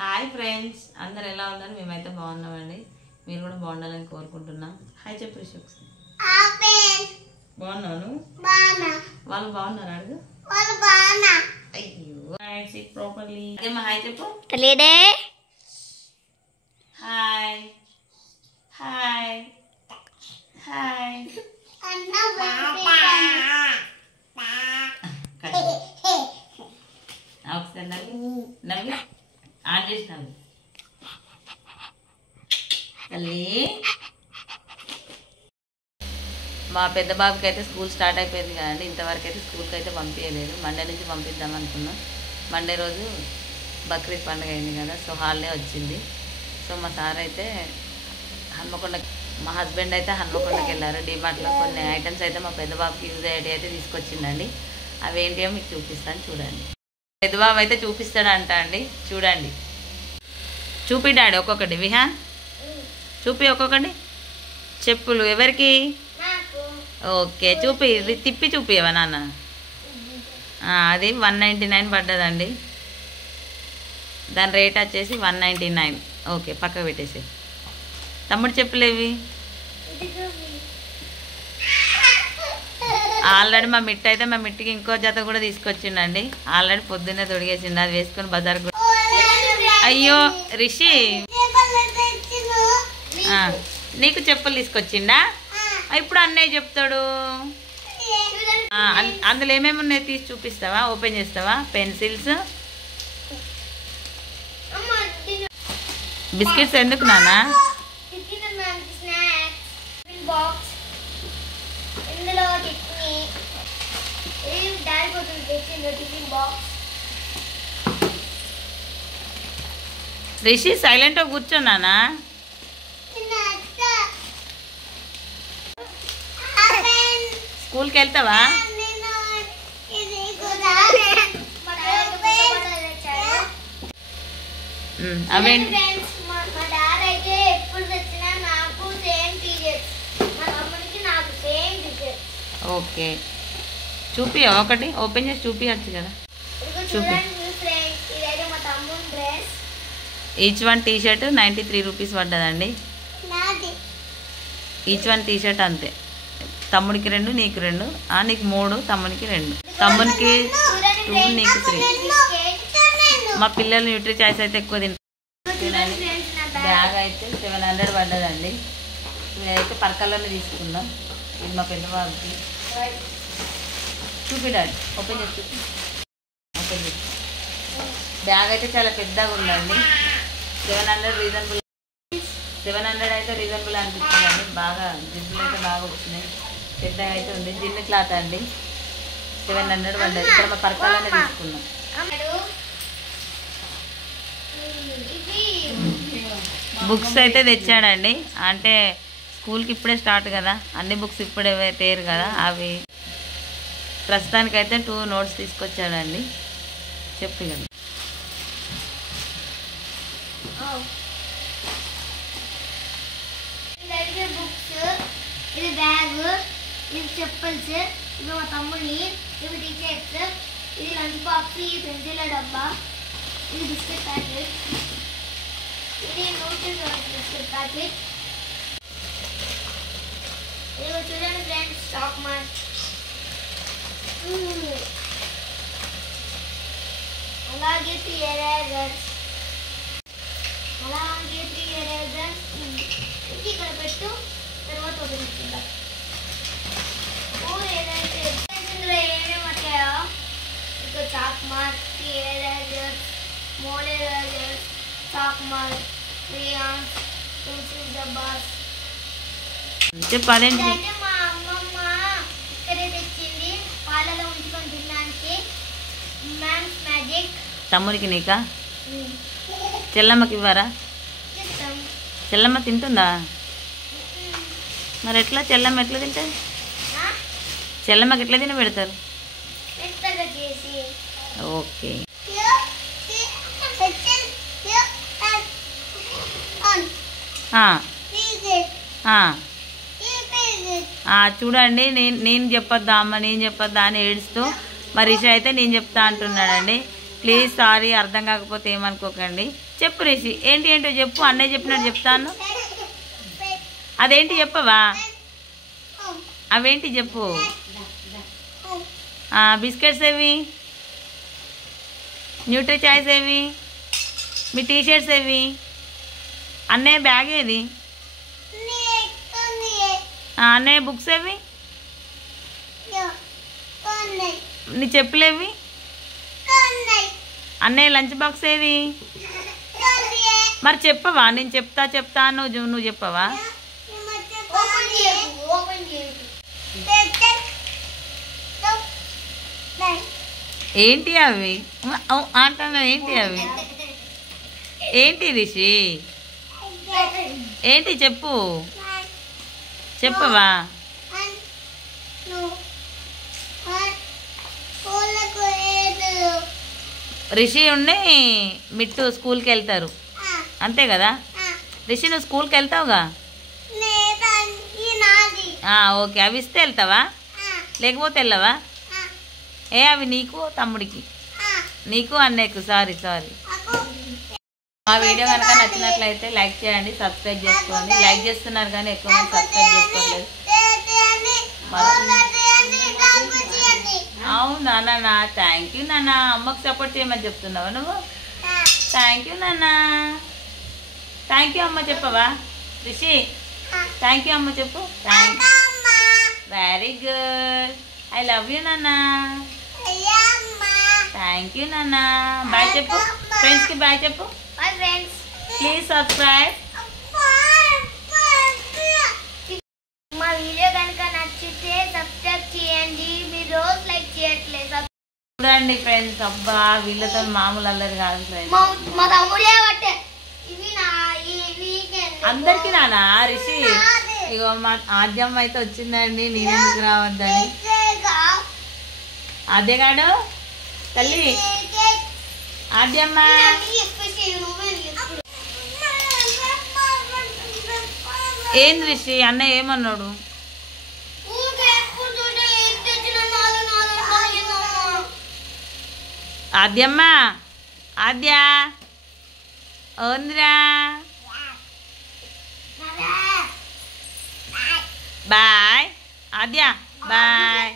Hi friends, అందరు ఎలా ఉన్నారు? మేమైతే బాగున్నామండి. మీరు కూడా బాగుండాలని కోరుకుంటున్నాం. హాయ్ చెప్పు రిషి. బాగున్నాను. వాళ్ళు బాగున్నారు? అడుగు. అయ్యో ప్రాపర్లీ హాయ్ చెప్పు. Hi hi hi. ఒకసారి నవ్వి ఆన్ చేసినాను తల్లి. మా పెద్ద బాబుకి అయితే స్కూల్ స్టార్ట్ అయిపోయింది కదండి. ఇంతవరకు అయితే స్కూల్కి అయితే పంపించలేదు. మండే నుంచి పంపిద్దాం అనుకున్నాం. మండే రోజు బక్రీద్ పండుగ అయింది కదా, సో హాలిడే వచ్చింది. సో మా సార్ అయితే హన్మకొండ, మా హస్బెండ్ అయితే హన్మకొండకి వెళ్ళారు. డిమార్ట్లో కొన్ని ఐటమ్స్ అయితే మా పెద్ద బాబుకి యూజ్ అయ్యేటి అయితే తీసుకొచ్చిందండి. అవి ఏంటో మీకు చూపిస్తాను, చూడండి. పెద్ద బాబు అయితే చూపిస్తాడంట అండి, చూడండి. చూపి డాడీ ఒక్కొక్కటి. విహాన్ చూపి ఒక్కొక్కటి. చెప్పులు ఎవరికి? ఓకే చూపి, తిప్పి చూపియవా నాన్న. అది 199 పడ్డదండి. దాని రేట్ వచ్చేసి 199. ఓకే పక్క పెట్టేసి. తమ్ముడు చెప్పులేవి? ఆల్రెడీ మా మిట్ట అయితే మా మిట్టికి ఇంకో జత కూడా తీసుకొచ్చిండండి. ఆల్రెడీ పొద్దున్నే తొడిగేసిండు. అది వేసుకొని బజార్. అయ్యో రిషి, నీకు చెప్పులు తీసుకొచ్చిండా? ఇప్పుడు అన్నయ్య చెప్తాడు. అందులో ఏమేమి ఉన్నాయి తీసి చూపిస్తావా? ఓపెన్ చేస్తావా? పెన్సిల్స్, బిస్కెట్స్ ఎందుకు నాన్న? రిషి సైలెంట్గా కూర్చోన్నానా? స్కూల్కి వెళ్తావా? అవేంటి? ఓకే చూపి ఒకటి ఓపెన్ చేసి చూపించచ్చు కదా. చూపి. Each one T shirt 93 rupees పడ్డదండి. ఈచ్ వన్ టీ షర్ట్ అంతే. తమ్ముడికి 2, నీకు 2, నీకు 3, తమ్మునికి 2, తమ్మునికి 2, నీకు 3. మా పిల్లలు న్యూట్రీ చాయిస్ అయితే ఎక్కువ తింటారు. బ్యాగ్ అయితే 700 పడ్డదండి. ఇదైతే పర్కల్లోనే తీసుకున్నాం. ఇది మా పెద్ద బాబుకి. చూపిడాలి ఓపెన్ చేసి చూపి. ఓపెన్ చేసి. బ్యాగ్ అయితే చాలా పెద్దగా ఉందండి. 700 రీజనబుల్. 700 అయితే రీజనబుల్ అనిపిస్తుందండి. బాగా జిన్నులు అయితే బాగా వచ్చినాయి. పెద్దగా అయితే ఉంది. జిన్ను క్లాత్ అండి. 700 పడ్డది. ఇక్కడ మా పర్కల్లోనే తీసుకున్నాం. బుక్స్ అయితే తెచ్చాడండి. అంటే స్కూల్కి ఇప్పుడే స్టార్ట్ కదా, అన్ని బుక్స్ ఇప్పుడే తేరు కదా. అవి ప్రస్తుతానికైతే 2 నోట్స్ తీసుకొచ్చాడండి. చెప్పు కదా. బుక్స్, ఇది బ్యాగ్, ఇది చెప్పల్స్, ఇది మా తమ్ముని, ఇవి టీషర్ట్స్, ఇది లంచ్ బాక్స్, ఇది పెన్సిల్ డబ్బా, ఇది బిస్కెట్ ప్యాకెట్, ఇది నూడిల్స్ బిస్కెట్ ప్యాకెట్. ఇది చూడండి ఫ్రెండ్స్, స్టాక్ మార్ట్. అలాగే 3 ఎరేజర్స్, అలాగే 3 ఎరేజర్స్. ఇక్కడ పెట్టు, తర్వాత వదిలిస్తుంటారు. ఏదైతే ఇందులో ఏమేమి వచ్చాయో ఇక్కడ chalk mark, 3 erasers, small erasers, chalk mark, crayons, pencil డబ్బాస్. చెప్పాలండి. మా అమ్మమ్మ ఇక్కడే తెచ్చింది పాలలో ఉంచుకొని తినడానికి. Mom's magic. తమ్ముడికి నీకా? చెల్లమ్మకి ఇవ్వరా? చెల్లమ్మ తింటుందా? మరి ఎట్లా చెల్లమ్మ ఎట్లా తింటుంది? చెల్లమ్మకి ఎట్లా తిన పెడతారు? ఓకే చూడండి. నేను చెప్పొద్దా అమ్మ, నేను చెప్పొద్దా అని ఏడుస్తూ మరి రిషి అయితే నేను చెప్తా అంటున్నాడండి. ప్లీజ్ సారీ, అర్థం కాకపోతే ఏమనుకోకండి. చెప్పు రిషి, ఏంటి ఏంటో చెప్పు. అన్నయ్య చెప్పినట్టు చెప్తాను. అదేంటి చెప్పవా? అవేంటి చెప్పు. బిస్కెట్స్ ఏవి? న్యూట్రీ చాయ్స్ ఏవి? మీ టీషర్ట్స్ ఏవి? అన్నయ్య బ్యాగ్ ఏది? అన్నయ్య బుక్స్ ఏవి? నీ చెప్పులేవి? అన్నయ్య లంచ్ బాక్స్ ఏది? మరి చెప్పవా? నేను చెప్తా నువ్వు చెప్పవా? ఏంటి అవి అంటున్నా? ఏంటి అవి? ఏంటి రిషి? ఏంటి చెప్పు. చెప్పవా? రిషి ఉండి మిట్టు స్కూల్కి వెళ్తారు అంతే కదా? రిషి నువ్వు స్కూల్కి వెళ్తావుగా? ఓకే, అవి ఇస్తే వెళ్తావా? లేకపోతే వెళ్ళవా? అవి నీకు తమ్ముడికి, నీకు అన్నయ్యకు. సారీ. మా వీడియో కనుక నచ్చినట్లయితే లైక్ చేయండి, సబ్స్క్రైబ్ చేసుకోండి. లైక్ చేస్తున్నారు కానీ ఎక్కువ మంది సబ్స్క్రైబ్ చేసుకోవట్లేదు. అవునా నాన్న? థ్యాంక్ యూ నాన్న. అమ్మకు సపోర్ట్ చేయమని చెప్తున్నావా నువ్వు? థ్యాంక్ యూ నాన్న. థ్యాంక్ యూ అమ్మ చెప్పవా? రిషి థ్యాంక్ యూ అమ్మ చెప్పు. Very good. I love you నాన్న. థ్యాంక్ యూ నాన్న. బాయ్ చెప్పు ఫ్రెండ్స్కి. బాయ్ చెప్పు. Please subscribe. మా వీడియో కనుక నచ్చితే సబ్స్క్రైబ్ చేయండి. మీరు రోజు లైక్ చేయట్లేదు. చూడండి ఫ్రెండ్స్, అబ్బా వీళ్ళతో మామూలు అల్లరి కాదు ఫ్రెండ్స్. మా తమ్ముడే పట్టే అందరికి నానా. రిషి ఇగో మా ఆద్యమ్మ అయితే వచ్చిందండి, నేనెందుకు రావద్దని. ఆద్యగాడు తల్లి ఆద్యమ్మ. ఏంది రిషి? అన్నయ్య ఏమన్నాడు? ఆద్యమ్మ, ఆద్య ఓందిరా. బాయ్ ఆద్య, బాయ్.